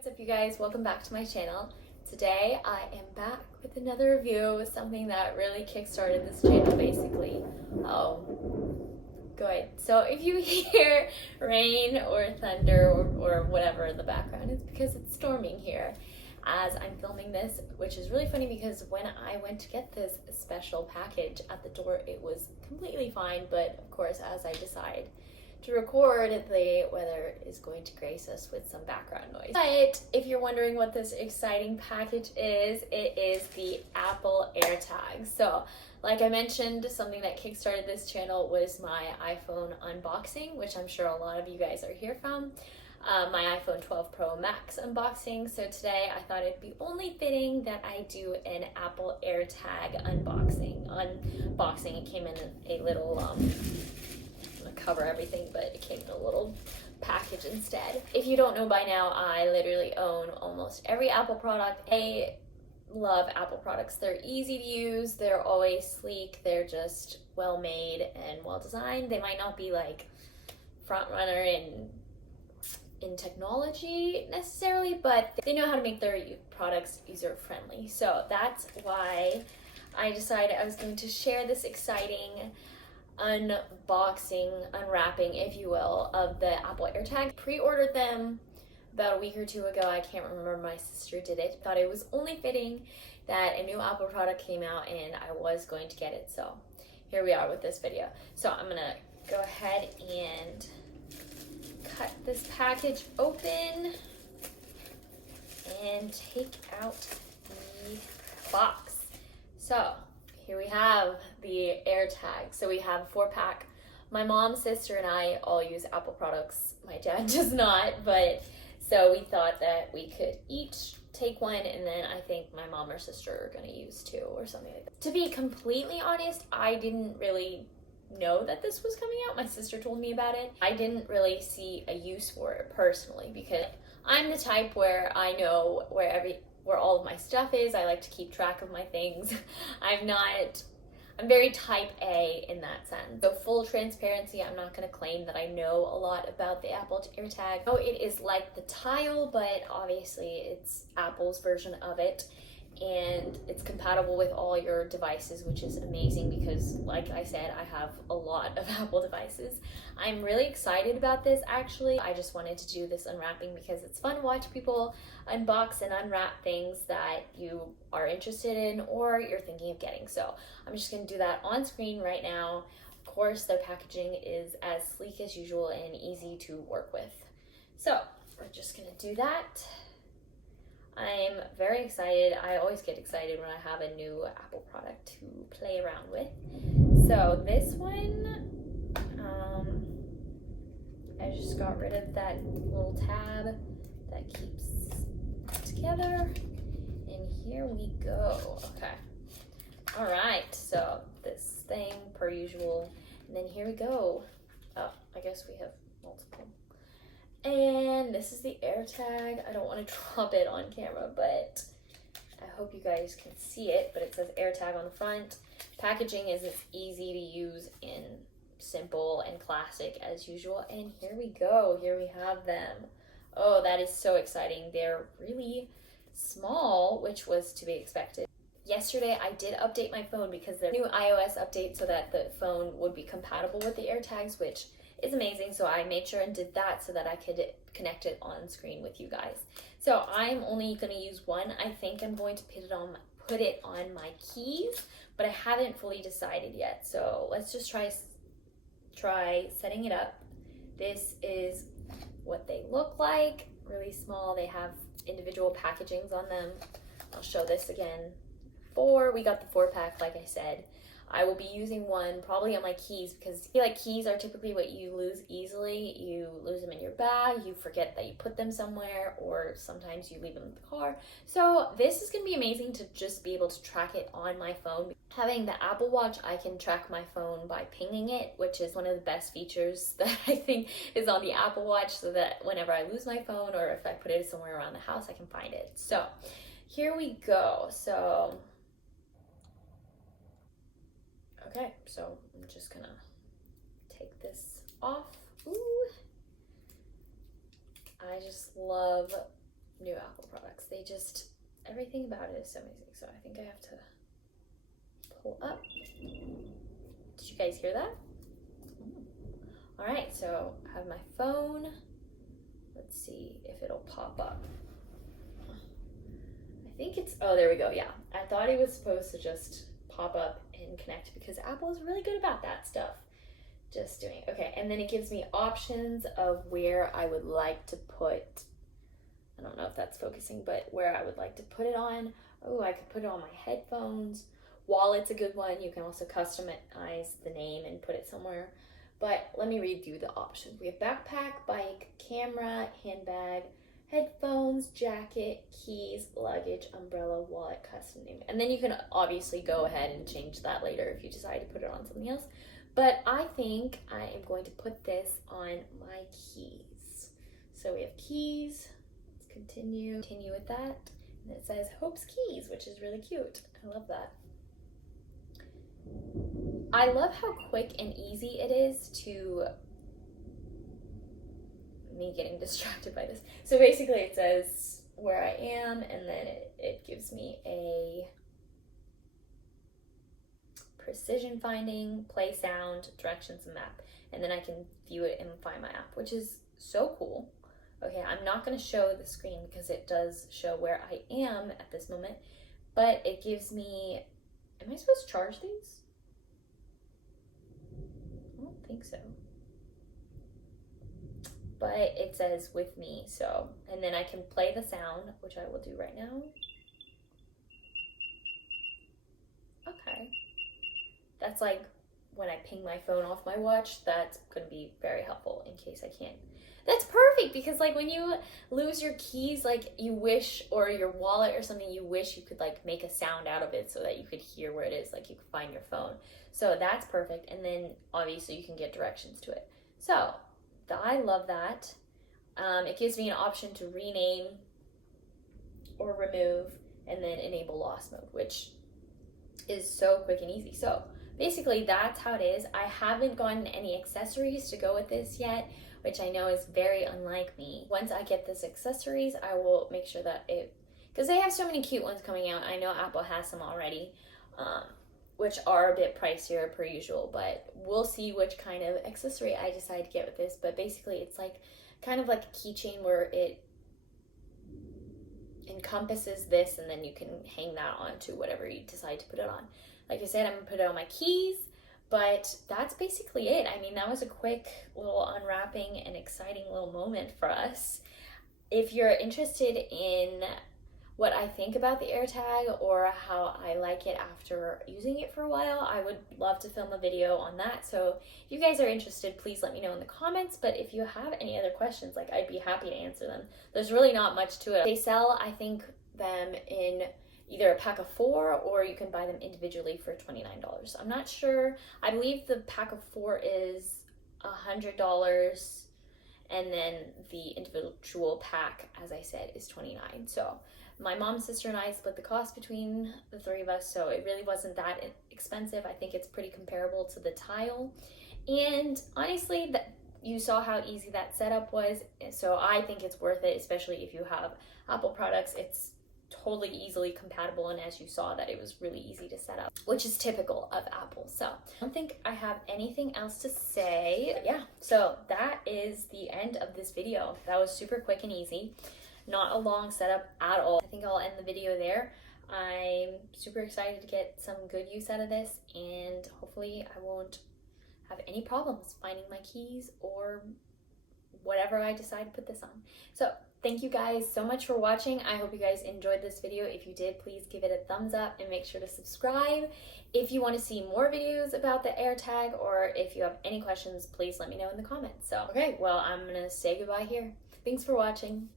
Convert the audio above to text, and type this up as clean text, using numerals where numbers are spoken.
What's up you guys? Welcome back to my channel. Today I am back with another review, something that really kickstarted this channel basically. Oh, good. So if you hear rain or thunder or whatever in the background, it's because it's storming here as I'm filming this, which is really funny because when I went to get this special package at the door, it was completely fine, but of course as I decide to record, the weather is going to grace us with some background noise. But if you're wondering what this exciting package is, it is the Apple AirTag. So like I mentioned, something that kickstarted this channel was my iPhone unboxing, which I'm sure a lot of you guys are here from. My iPhone 12 Pro Max unboxing. So today I thought it'd be only fitting that I do an Apple AirTag unboxing. It came in a little cover everything, but it came in a little package instead. If you don't know by now, I literally own almost every Apple product. I love Apple products. They're easy to use, they're always sleek, they're just well made and well designed. They might not be like front runner in technology necessarily, but they know how to make their products user friendly. So that's why I decided I was going to share this exciting unboxing, unwrapping, if you will, of the Apple AirTag. Pre-ordered them about a week or two ago. I can't remember, my sister did it. Thought it was only fitting that a new Apple product came out and I was going to get it. So here we are with this video. So I'm gonna go ahead and cut this package open and take out the box. So here we have the AirTag. So we have a 4-pack. My mom, sister, and I all use Apple products. My dad does not, but so we thought that we could each take one, and then I think my mom or sister are gonna use 2 or something like that. To be completely honest, I didn't really know that this was coming out. My sister told me about it. I didn't really see a use for it personally because I'm the type where I know where all of my stuff is. I like to keep track of my things. I'm very type A in that sense. So full transparency, I'm not gonna claim that I know a lot about the Apple AirTag. Oh, it is like the Tile, but obviously it's Apple's version of it. And it's compatible with all your devices, which is amazing because like I said, I have a lot of Apple devices. I'm really excited about this actually. I just wanted to do this unwrapping because it's fun to watch people unbox and unwrap things that you are interested in or you're thinking of getting. So I'm just gonna do that on screen right now. Of course, their packaging is as sleek as usual and easy to work with. So we're just gonna do that. I'm very excited. I always get excited when I have a new Apple product to play around with. So this one, I just got rid of that little tab that keeps it together. And here we go. Okay. All right. So this thing per usual. And then here we go. Oh, I guess we have multiple. And this is the AirTag. I don't want to drop it on camera, but I hope you guys can see it. But it says AirTag on the front. Packaging is as easy to use and simple and classic as usual. And here we go. Here we have them. Oh, that is so exciting. They're really small, which was to be expected. Yesterday, I did update my phone because there's a new iOS update so that the phone would be compatible with the AirTags, which is amazing. So I made sure and did that so that I could connect it on screen with you guys. So I'm only going to use one. I think I'm going to put it on my keys, but I haven't fully decided yet. So let's just try setting it up. This is what they look like. Really small. They have individual packagings on them. I'll show this again. We got the 4-pack, like I said. I will be using one probably on my keys because I feel like keys are typically what you lose easily. You lose them in your bag, you forget that you put them somewhere, or sometimes you leave them in the car. So this is going to be amazing to just be able to track it on my phone. Having the Apple Watch, I can track my phone by pinging it, which is one of the best features that I think is on the Apple Watch, so that whenever I lose my phone or if I put it somewhere around the house, I can find it. So here we go. Okay, so I'm just gonna take this off. Ooh. I just love new Apple products. They just, everything about it is so amazing. So I think I have to pull up. Did you guys hear that? All right, so I have my phone. Let's see if it'll pop up. I think it's, oh, there we go. Yeah, I thought it was supposed to just pop up and connect because Apple is really good about that stuff. Just doing it. Okay, and then it gives me options of where I would like to put, I don't know if that's focusing, but where I would like to put it on. Oh, I could put it on my headphones. Wallet's a good one. You can also customize the name and put it somewhere. But let me read through the options. We have backpack, bike, camera, handbag, headphones, jacket, keys, luggage, umbrella, wallet, custom name. And then you can obviously go ahead and change that later if you decide to put it on something else. But I think I am going to put this on my keys. So we have keys. Let's continue with that. And it says Hope's Keys, which is really cute. I love that. I love how quick and easy it is to, me getting distracted by this. So basically it says where I am, and then it gives me a precision finding, play sound, directions, and map. And then I can view it and find my app, which is so cool. Okay, I'm not going to show the screen because it does show where I am at this moment, but it gives me, am I supposed to charge these? I don't think so. But it says with me, so, and then I can play the sound, which I will do right now. Okay. That's like when I ping my phone off my watch, that's going to be very helpful in case I can't. That's perfect because like when you lose your keys, like you wish, or your wallet or something, you wish you could like make a sound out of it so that you could hear where it is, like you could find your phone. So that's perfect. And then obviously you can get directions to it. So I love that. It gives me an option to rename or remove and then enable lost mode, which is so quick and easy. So basically that's how it is. I haven't gotten any accessories to go with this yet, which I know is very unlike me. Once I get this accessories, I will make sure that it, because they have so many cute ones coming out. I know Apple has some already, which are a bit pricier per usual, but we'll see which kind of accessory I decide to get with this. But basically it's like kind of like a keychain where it encompasses this, and then you can hang that onto whatever you decide to put it on. Like I said, I'm gonna put it on my keys, but that's basically it. I mean, that was a quick little unwrapping and exciting little moment for us. If you're interested in what I think about the AirTag or how I like it after using it for a while, I would love to film a video on that. So if you guys are interested, please let me know in the comments. But if you have any other questions, like I'd be happy to answer them. There's really not much to it. They sell, I think, them in either a pack of 4 or you can buy them individually for $29. I'm not sure. I believe the pack of 4 is $100, and then the individual pack, as I said, is $29. So my mom, sister, and I split the cost between the 3 of us, so it really wasn't that expensive. I think it's pretty comparable to the Tile. And honestly, you saw how easy that setup was, so I think it's worth it, especially if you have Apple products. It's totally easily compatible, and as you saw that it was really easy to set up, which is typical of Apple. So I don't think I have anything else to say. But yeah, so that is the end of this video. That was super quick and easy, not a long setup at all. I think I'll end the video there. I'm super excited to get some good use out of this, and hopefully I won't have any problems finding my keys or whatever I decide to put this on. So thank you guys so much for watching. I hope you guys enjoyed this video. If you did, please give it a thumbs up and make sure to subscribe. If you want to see more videos about the AirTag, or if you have any questions, please let me know in the comments. So, okay, well, I'm gonna say goodbye here. Thanks for watching.